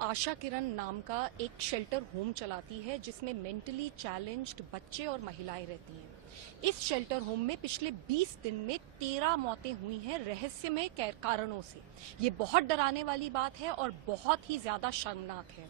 आशा किरण नाम का एक शेल्टर होम चलाती है जिसमें मेंटली चैलेंज्ड बच्चे और महिलाएं रहती हैं। इस शेल्टर होम में पिछले 20 दिन में 13 मौतें हुई हैं रहस्यमय कारणों से। ये बहुत डराने वाली बात है और बहुत ही ज्यादा शर्मनाक है।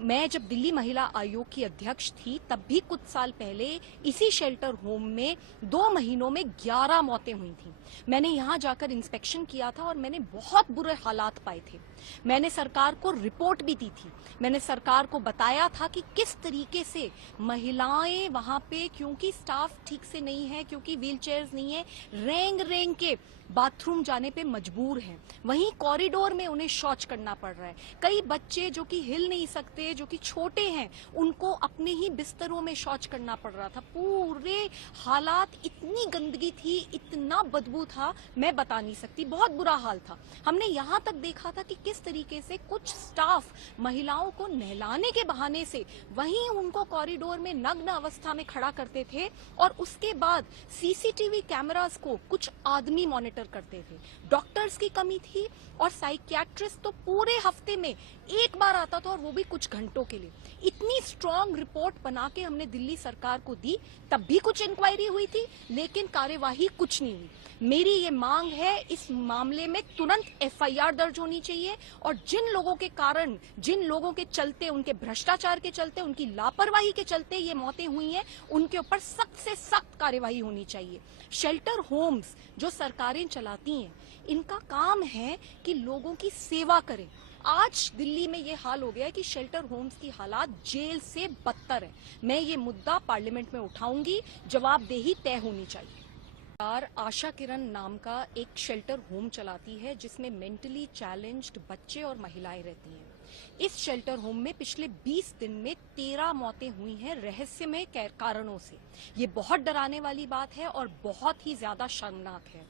मैं जब दिल्ली महिला आयोग की अध्यक्ष थी तब भी कुछ साल पहले इसी शेल्टर होम में 2 महीनों में 11 मौतें हुई थी। मैंने यहाँ जाकर इंस्पेक्शन किया था और मैंने बहुत बुरे हालात पाए थे। मैंने सरकार को रिपोर्ट भी दी थी। मैंने सरकार को बताया था कि किस तरीके से महिलाएं वहां पे, क्योंकि स्टाफ ठीक से नहीं है, क्योंकि व्हील चेयर्स नहीं है, रेंग रेंग के बाथरूम जाने पे मजबूर हैं। वहीं कॉरिडोर में उन्हें शौच करना पड़ रहा है। कई बच्चे जो कि हिल नहीं सकते, जो कि छोटे हैं, उनको अपने ही बिस्तरों में शौच करना पड़ रहा था। पूरे हालात, इतनी गंदगी थी, इतना बदबू था, मैं बता नहीं सकती। बहुत बुरा हाल था। हमने यहाँ तक देखा था कि किस तरीके से कुछ स्टाफ महिलाओं को नहलाने के बहाने से वहीं उनको कॉरिडोर में नग्न अवस्था में खड़ा करते थे और उसके बाद सीसीटीवी कैमरास को कुछ आदमी मॉनिटर करते थे। डॉक्टर्स की कमी थी और साइकियाट्रिस्ट तो पूरे हफ्ते में एक बार आता था और वो भी कुछ घंटों के लिए। इतनी स्ट्रांग रिपोर्ट बना के हमने दिल्ली सरकार को दी, तब भी कुछ इंक्वायरी हुई थी लेकिन कार्यवाही कुछ नहीं हुई। मेरी ये मांग है, इस मामले में तुरंत एफआईआर दर्ज होनी चाहिए और जिन लोगों के कारण, जिन लोगों के चलते, उनके भ्रष्टाचार के चलते, उनकी लापरवाही के चलते ये मौतें हुई हैं, उनके ऊपर सख्त से सख्त कार्यवाही होनी चाहिए। शेल्टर होम्स जो सरकारें चलाती हैं, इनका काम है कि लोगों की सेवा करें। आज दिल्ली में ये हाल हो गया है कि शेल्टर होम्स की हालात जेल से बदतर है। मैं ये मुद्दा पार्लियामेंट में उठाऊंगी, जवाबदेही तय होनी चाहिए। आशा किरण नाम का एक शेल्टर होम चलाती है जिसमें मेंटली चैलेंज्ड बच्चे और महिलाएं रहती हैं। इस शेल्टर होम में पिछले 20 दिन में 13 मौतें हुई हैं रहस्यमय कारणों से। ये बहुत डराने वाली बात है और बहुत ही ज्यादा शर्मनाक है।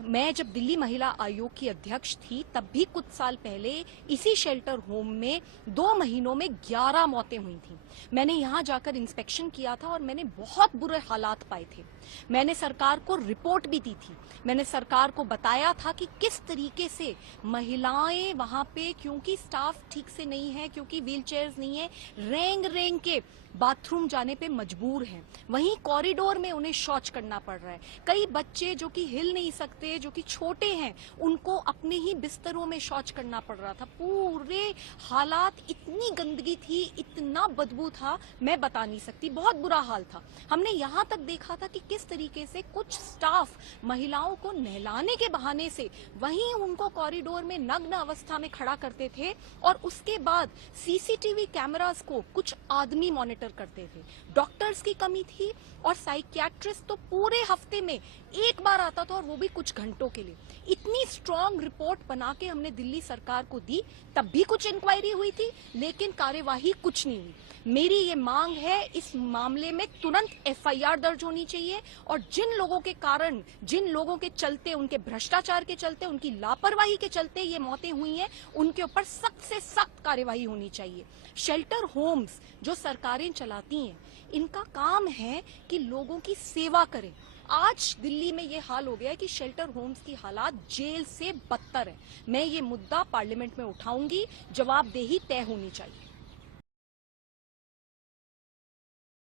मैं जब दिल्ली महिला आयोग की अध्यक्ष थी तब भी कुछ साल पहले इसी शेल्टर होम में 2 महीनों में 11 मौतें हुई थी। मैंने यहाँ जाकर इंस्पेक्शन किया था और मैंने बहुत बुरे हालात पाए थे। मैंने सरकार को रिपोर्ट भी दी थी। मैंने सरकार को बताया था कि किस तरीके से महिलाएं वहां पे, क्योंकि स्टाफ ठीक से नहीं है, क्योंकि व्हील चेयर्स नहीं है, रेंग रेंग के बाथरूम जाने पे मजबूर हैं। वहीं कॉरिडोर में उन्हें शौच करना पड़ रहा है। कई बच्चे जो कि हिल नहीं सकते, जो कि छोटे हैं, उनको अपने ही बिस्तरों में शौच करना पड़ रहा था। पूरे हालात, इतनी गंदगी थी, इतना बदबू था, मैं बता नहीं सकती। बहुत बुरा हाल था। हमने यहाँ तक देखा था कि किस तरीके से कुछ स्टाफ महिलाओं को नहलाने के बहाने से वहीं उनको कॉरिडोर में नग्न अवस्था में खड़ा करते थे और उसके बाद सीसीटीवी कैमरास को कुछ आदमी मॉनिटर करते थे। डॉक्टर्स की कमी थी और साइकियाट्रिस्ट तो पूरे हफ्ते में एक बार आता था और वो भी कुछ घंटों के लिए। इतनी स्ट्रांग रिपोर्ट बना के हमने दिल्ली सरकार को दी, तब भी कुछ इंक्वायरी हुई थी लेकिन कार्यवाही कुछ नहीं हुई। मेरी ये मांग है, इस मामले में तुरंत एफआईआर दर्ज होनी चाहिए और जिन लोगों के कारण, जिन लोगों के चलते, उनके भ्रष्टाचार के चलते, उनकी लापरवाही के चलते ये मौतें हुई हैं, उनके ऊपर सख्त से सख्त कार्यवाही होनी चाहिए। शेल्टर होम्स जो सरकारें चलाती हैं, इनका काम है कि लोगों की सेवा करें। आज दिल्ली में ये हाल हो गया है कि शेल्टर होम्स की हालात जेल से बदतर है। मैं ये मुद्दा पार्लियामेंट में उठाऊंगी, जवाबदेही तय होनी चाहिए।